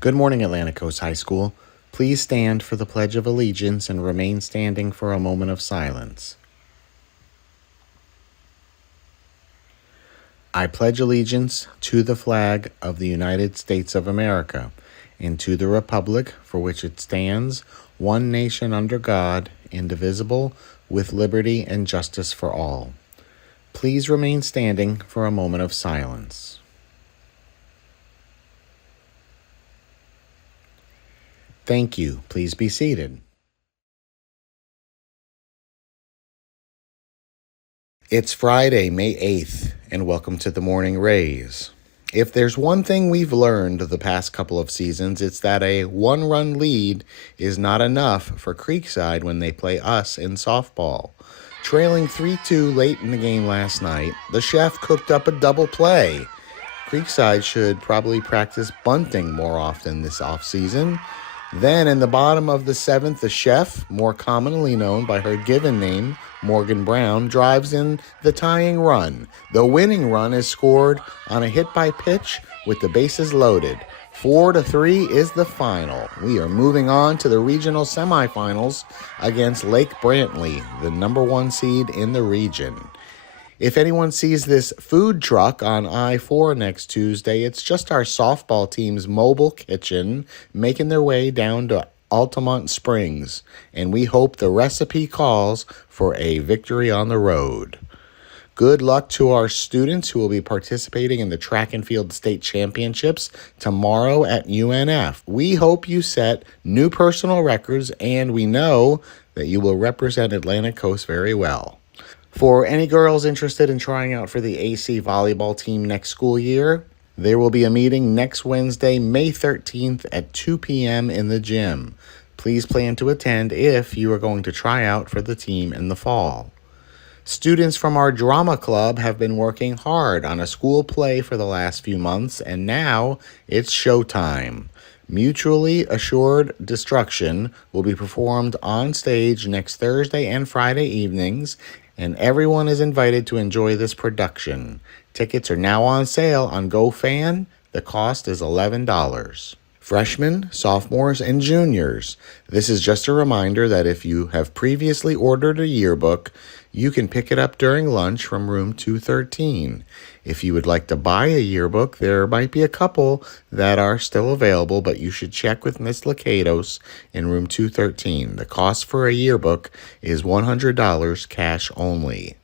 Good morning, Atlantic Coast High School. Please stand for the Pledge of Allegiance and remain standing for a moment of silence. I pledge allegiance to the flag of the United States of America and to the republic for which it stands, one nation under God, indivisible, with liberty and justice for all. Please remain standing for a moment of silence. Thank you. Please be seated. It's Friday, May 8th, and welcome to the Morning Rays. If there's one thing we've learned the past couple of seasons, it's that a one-run lead is not enough for Creekside when they play us in softball. Trailing 3-2 late in the game last night, the chef cooked up a double play. Creekside should probably practice bunting more often this offseason. Then in the bottom of the seventh, the chef, more commonly known by her given name, Morgan Brown, drives in the tying run. The winning run is scored on a hit by pitch with the bases loaded. 4-3 is the final. We are moving on to the regional semifinals against Lake Brantley, the number one seed in the region. If anyone sees this food truck on I-4 next Tuesday, it's just our softball team's mobile kitchen making their way down to Altamont Springs, and we hope the recipe calls for a victory on the road. Good luck to our students who will be participating in the track and field state championships tomorrow at UNF. We hope you set new personal records, and we know that you will represent Atlantic Coast very well. For any girls interested in trying out for the AC volleyball team next school year, there will be a meeting next Wednesday, May 13th at 2 p.m. in the gym. Please plan to attend if you are going to try out for the team in the fall. Students from our drama club have been working hard on a school play for the last few months, and now it's showtime. Mutually Assured Destruction will be performed on stage next Thursday and Friday evenings, and everyone is invited to enjoy this production. Tickets are now on sale on GoFan. The cost is $11. Freshmen, sophomores, and juniors. This is just a reminder that if you have previously ordered a yearbook, you can pick it up during lunch from room 213. If you would like to buy a yearbook, there might be a couple that are still available, but you should check with Miss Lakatos in room 213. The cost for a yearbook is $100 cash only.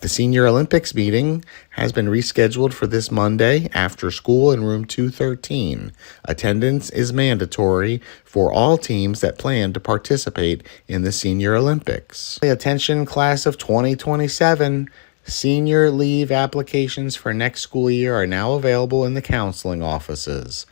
The Senior Olympics meeting has been rescheduled for this Monday after school in room 213. Attendance is mandatory for all teams that plan to participate in the Senior Olympics. Attention class of 2027. Senior leave applications for next school year are now available in the counseling offices.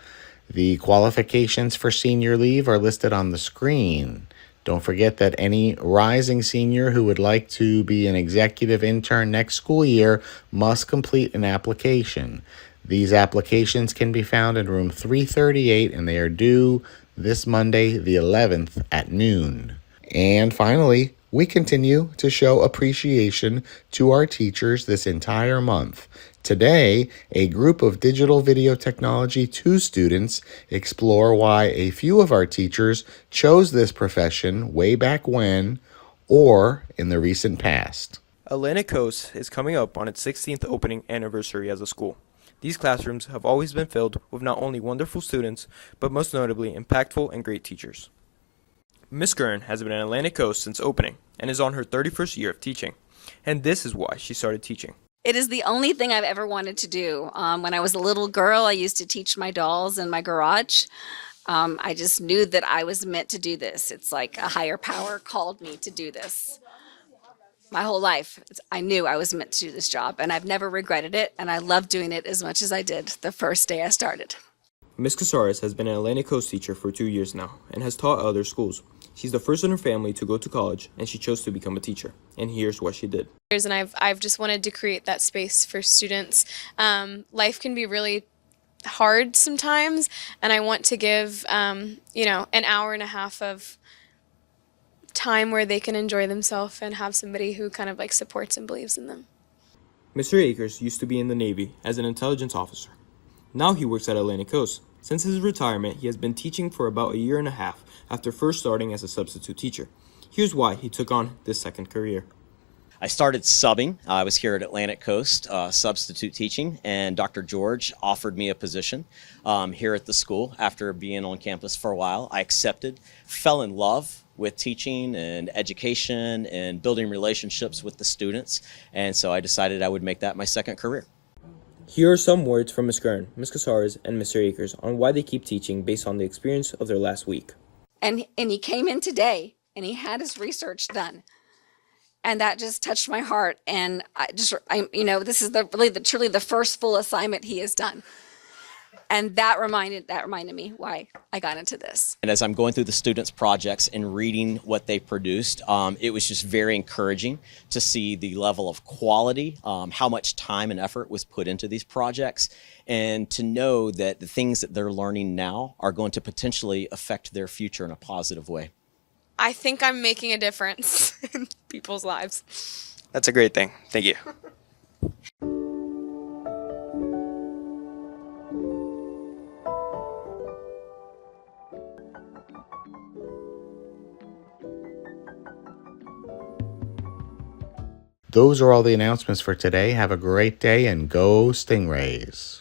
The qualifications for senior leave are listed on the screen. Don't forget that any rising senior who would like to be an executive intern next school year must complete an application. These applications can be found in room 338, and they are due this Monday, the 11th at noon. And finally, we continue to show appreciation to our teachers this entire month. Today, a group of digital video technology 2 students explore why a few of our teachers chose this profession way back when or in the recent past. Atlantic Coast is coming up on its 16th opening anniversary as a school. These classrooms have always been filled with not only wonderful students, but most notably impactful and great teachers. Miss Gurn has been at Atlantic Coast since opening and is on her 31st year of teaching. And this is why she started teaching. It is the only thing I've ever wanted to do. When I was a little girl, I used to teach my dolls in my garage. I just knew that I was meant to do this. It's like a higher power called me to do this. My whole life, I knew I was meant to do this job, and I've never regretted it, and I love doing it as much as I did the first day I started. Miss Casares has been an Atlantic Coast teacher for 2 years now and has taught other schools. She's the first in her family to go to college, and she chose to become a teacher. And here's what she did. And I've just wanted to create that space for students. Life can be really hard sometimes, and I want to give an hour and a half of time where they can enjoy themselves and have somebody who kind of like supports and believes in them. Mr. Akers used to be in the Navy as an intelligence officer. Now he works at Atlantic Coast Since his retirement, he has been teaching for about a year and a half after first starting as a substitute teacher. Here's why he took on this second career. I started subbing. I was here at Atlantic Coast, substitute teaching, and Dr. George offered me a position here at the school after being on campus for a while. I accepted, fell in love with teaching and education and building relationships with the students, and so I decided I would make that my second career. Here are some words from Ms. Kern, Ms. Casares, and Mr. Akers on why they keep teaching based on the experience of their last week. And he came in today and he had his research done. And that just touched my heart. And this is truly the first full assignment he has done. And that reminded me why I got into this. And as I'm going through the students' projects and reading what they produced, it was just very encouraging to see the level of quality, how much time and effort was put into these projects, and to know that the things that they're learning now are going to potentially affect their future in a positive way. I think I'm making a difference in people's lives. That's a great thing. Thank you. Those are all the announcements for today. Have a great day and go Stingrays.